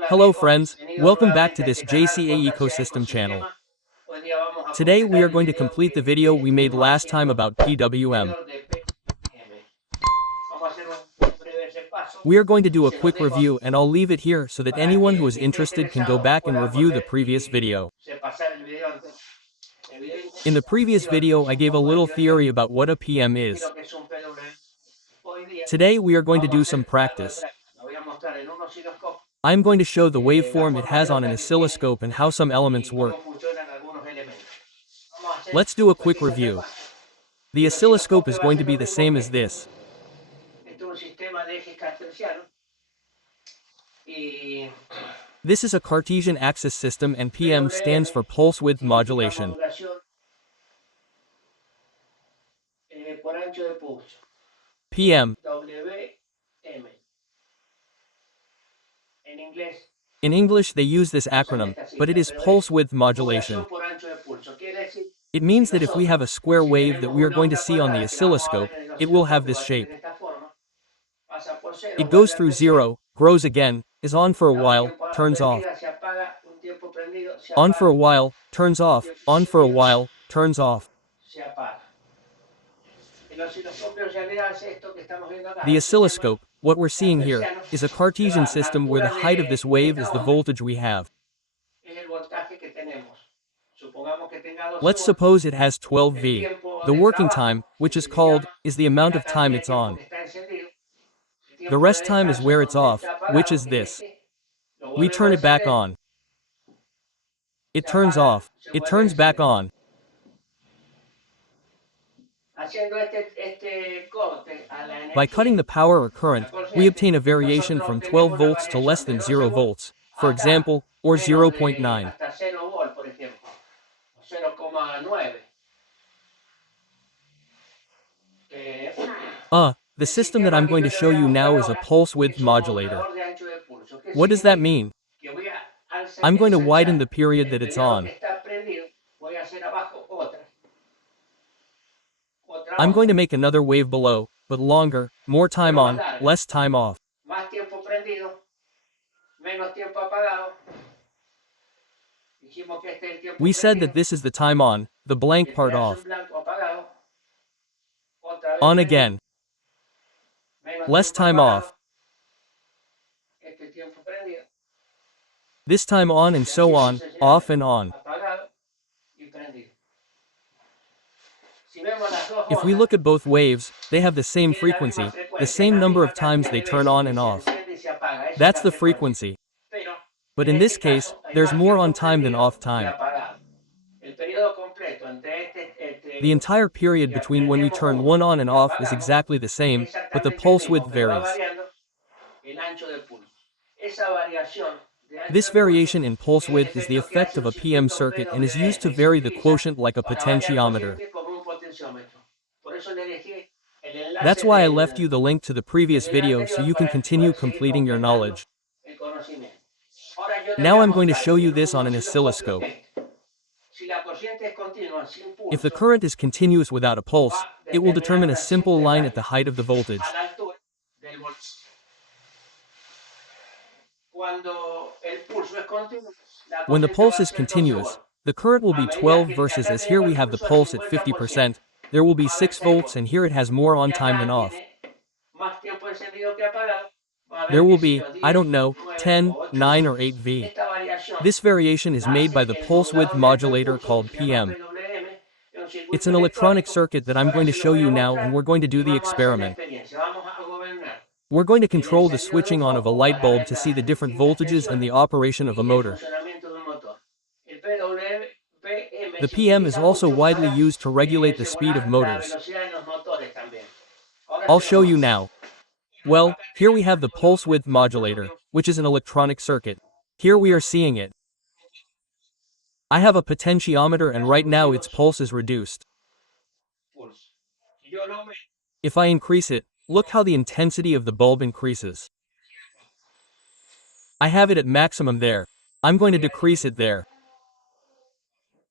Hello friends, welcome back to this JCA ecosystem channel. Today we are going to complete the video we made last time about PWM. We are going to do a quick review and I'll leave it here so that anyone who is interested can go back and review the previous video. In the previous video I gave a little theory about what a PM is. Today we are going to do some practice. I am going to show the waveform it has on an oscilloscope and how some elements work. Let's do a quick review. The oscilloscope is going to be the same as this. This is a Cartesian axis system and PM stands for pulse width modulation. PM. In English they use this acronym, but it is pulse width modulation. It means that if we have a square wave that we are going to see on the oscilloscope, it will have this shape. It goes through zero, grows again, is on for a while, turns off. On for a while, turns off, on for a while, turns off. The oscilloscope, what we're seeing here, is a Cartesian system where the height of this wave is the voltage we have. Let's suppose it has 12 V. The working time, which is called, is the amount of time it's on. The rest time is where it's off, which is this. We turn it back on. It turns off. It turns back on. By cutting the power or current, we obtain a variation from 12 volts to less than 0 volts, for example, or 0.9. The system that I'm going to show you now is a pulse width modulator. What does that mean? I'm going to widen the period that it's on. I'm going to make another wave below, but longer, more time on, less time off. We said that this is the time on, the blank part off. On again. Less time off. This time on and so on, off and on. If we look at both waves, they have the same frequency, the same number of times they turn on and off. That's the frequency. But in this case, there's more on time than off time. The entire period between when we turn one on and off is exactly the same, but the pulse width varies. This variation in pulse width is the effect of a PM circuit and is used to vary the quotient like a potentiometer. That's why I left you the link to the previous video so you can continue completing your knowledge. Now I'm going to show you this on an oscilloscope. If the current is continuous without a pulse, it will determine a simple line at the height of the voltage. When the pulse is continuous, the current will be 12 versus as here we have the pulse at 50%, there will be 6 volts and here it has more on time than off. There will be, I don't know, 10, 9 or 8 V. This variation is made by the pulse width modulator called PM. It's an electronic circuit that I'm going to show you now and we're going to do the experiment. We're going to control the switching on of a light bulb to see the different voltages and the operation of a motor. The PM is also widely used to regulate the speed of motors. I'll show you now. Well, here we have the pulse width modulator, which is an electronic circuit. Here we are seeing it. I have a potentiometer and right now its pulse is reduced. If I increase it, look how the intensity of the bulb increases. I have it at maximum there. I'm going to decrease it there.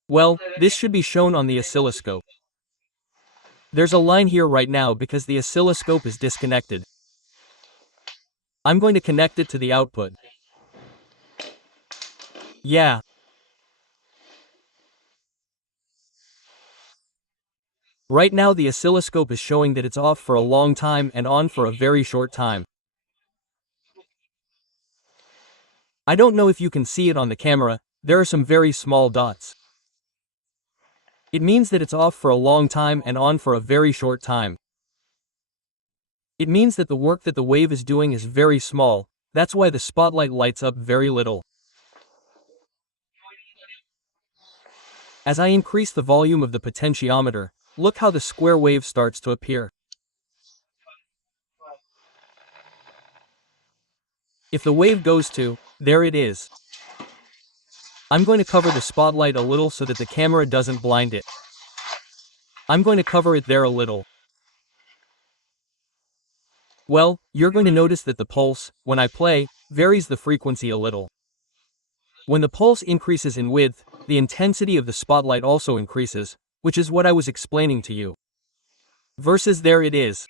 Well, this should be shown on the oscilloscope. There's a line here right now because the oscilloscope is disconnected. I'm going to connect it to the output. Yeah. Right now the oscilloscope is showing that it's off for a long time and on for a very short time. I don't know if you can see it on the camera, there are some very small dots. It means that it's off for a long time and on for a very short time. It means that the work that the wave is doing is very small, that's why the spotlight lights up very little. As I increase the volume of the potentiometer, look how the square wave starts to appear. If the wave goes to, there it is. I'm going to cover the spotlight a little so that the camera doesn't blind it. I'm going to cover it there a little. Well, you're going to notice that the pulse, when I play, varies the frequency a little. When the pulse increases in width, the intensity of the spotlight also increases, which is what I was explaining to you. Versus there it is.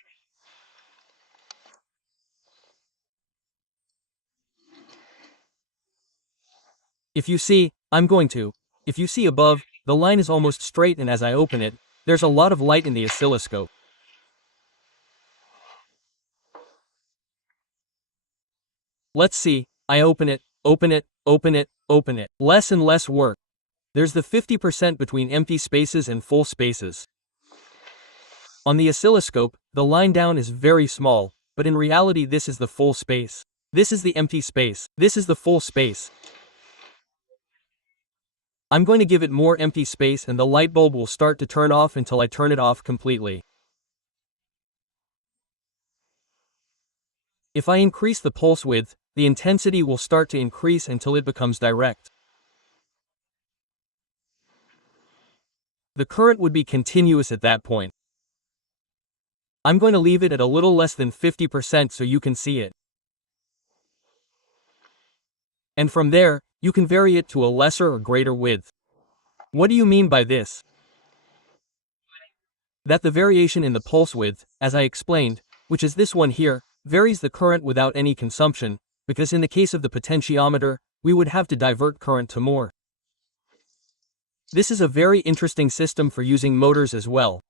If you see above, the line is almost straight, and as I open it, there's a lot of light in the oscilloscope. Let's see, I open it, open it, open it, open it. Less and less work. There's the 50% between empty spaces and full spaces. On the oscilloscope, the line down is very small, but in reality this is the full space. This is the empty space. This is the full space. I'm going to give it more empty space and the light bulb will start to turn off until I turn it off completely. If I increase the pulse width, the intensity will start to increase until it becomes direct. The current would be continuous at that point. I'm going to leave it at a little less than 50% so you can see it. And from there, you can vary it to a lesser or greater width. What do you mean by this? That the variation in the pulse width, as I explained, which is this one here, varies the current without any consumption, because in the case of the potentiometer, we would have to divert current to more. This is a very interesting system for using motors as well.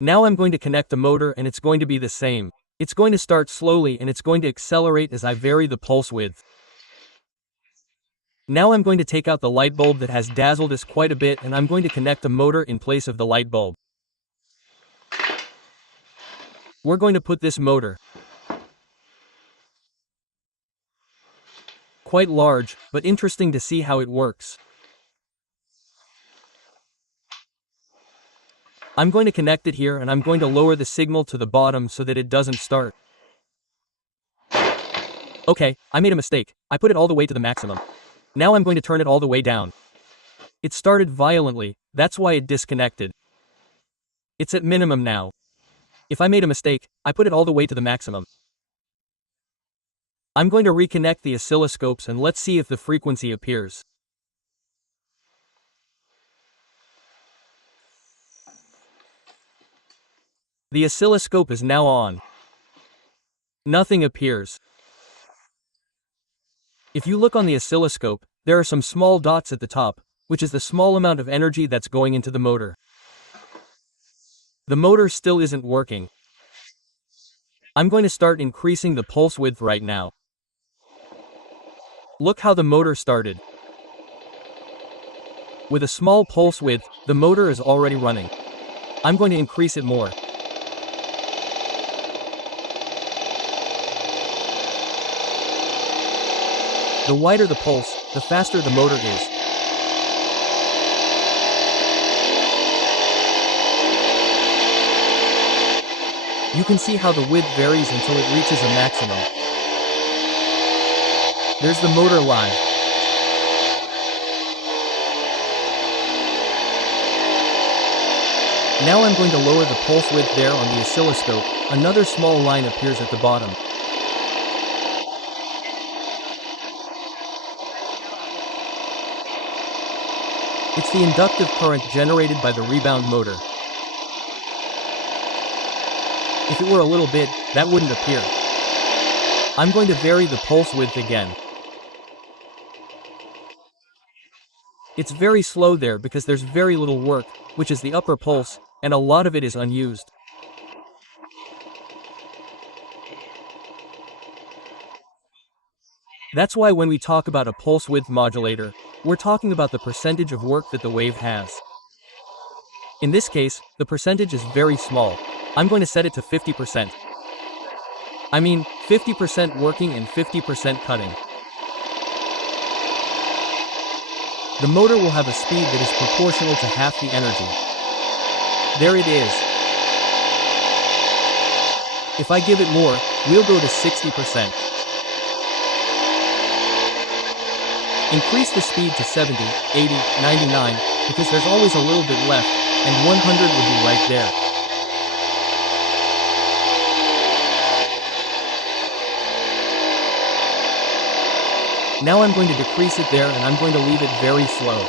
Now I'm going to connect the motor and it's going to be the same. It's going to start slowly and it's going to accelerate as I vary the pulse width. Now I'm going to take out the light bulb that has dazzled us quite a bit and I'm going to connect the motor in place of the light bulb. We're going to put this motor. Quite large, but interesting to see how it works. I'm going to connect it here and I'm going to lower the signal to the bottom so that it doesn't start. Okay, I made a mistake. I put it all the way to the maximum. Now I'm going to turn it all the way down. It started violently, that's why it disconnected. It's at minimum now. If I made a mistake, I put it all the way to the maximum. I'm going to reconnect the oscilloscopes and let's see if the frequency appears. The oscilloscope is now on. Nothing appears. If you look on the oscilloscope, there are some small dots at the top, which is the small amount of energy that's going into the motor. The motor still isn't working. I'm going to start increasing the pulse width right now. Look how the motor started. With a small pulse width, the motor is already running. I'm going to increase it more. The wider the pulse, the faster the motor is. You can see how the width varies until it reaches a maximum. There's the motor live. Now I'm going to lower the pulse width there on the oscilloscope. Another small line appears at the bottom. It's the inductive current generated by the rebound motor. If it were a little bit, that wouldn't appear. I'm going to vary the pulse width again. It's very slow there because there's very little work, which is the upper pulse, and a lot of it is unused. That's why when we talk about a pulse width modulator, we're talking about the percentage of work that the wave has. In this case, the percentage is very small. I'm going to set it to 50%. I mean, 50% working and 50% cutting. The motor will have a speed that is proportional to half the energy. There it is. If I give it more, we'll go to 60%. Increase the speed to 70, 80, 99, because there's always a little bit left, and 100 would be right there. Now I'm going to decrease it there and I'm going to leave it very slow.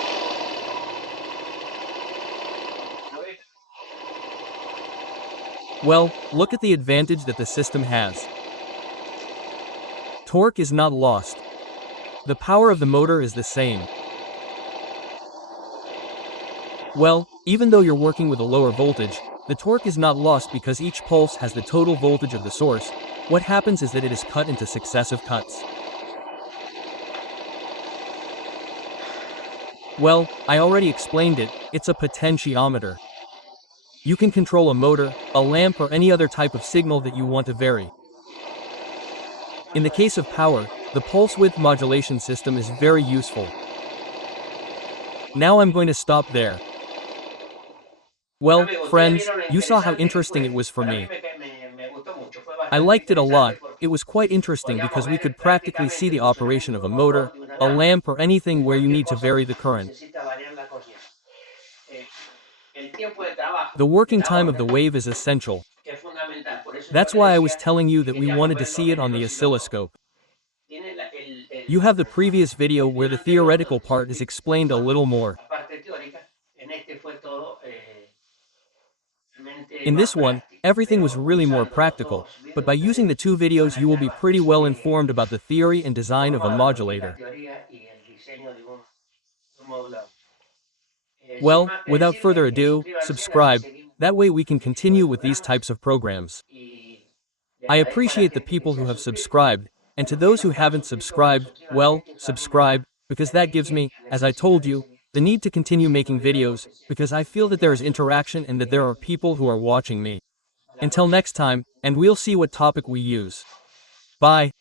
Well, look at the advantage that the system has. Torque is not lost. The power of the motor is the same. Well, even though you're working with a lower voltage, the torque is not lost because each pulse has the total voltage of the source. What happens is that it is cut into successive cuts. Well, I already explained it, it's a potentiometer. You can control a motor, a lamp or any other type of signal that you want to vary. In the case of power, the pulse width modulation system is very useful. Now I'm going to stop there. Well, friends, you saw how interesting it was for me. I liked it a lot. It was quite interesting because we could practically see the operation of a motor, a lamp or anything where you need to vary the current. The working time of the wave is essential. That's why I was telling you that we wanted to see it on the oscilloscope. You have the previous video where the theoretical part is explained a little more. In this one, everything was really more practical, but by using the two videos you will be pretty well informed about the theory and design of a modulator. Well, without further ado, subscribe, that way we can continue with these types of programs. I appreciate the people who have subscribed, and to those who haven't subscribed, well, subscribe, because that gives me, as I told you, the need to continue making videos, because I feel that there is interaction and that there are people who are watching me. Until next time, and we'll see what topic we use. Bye.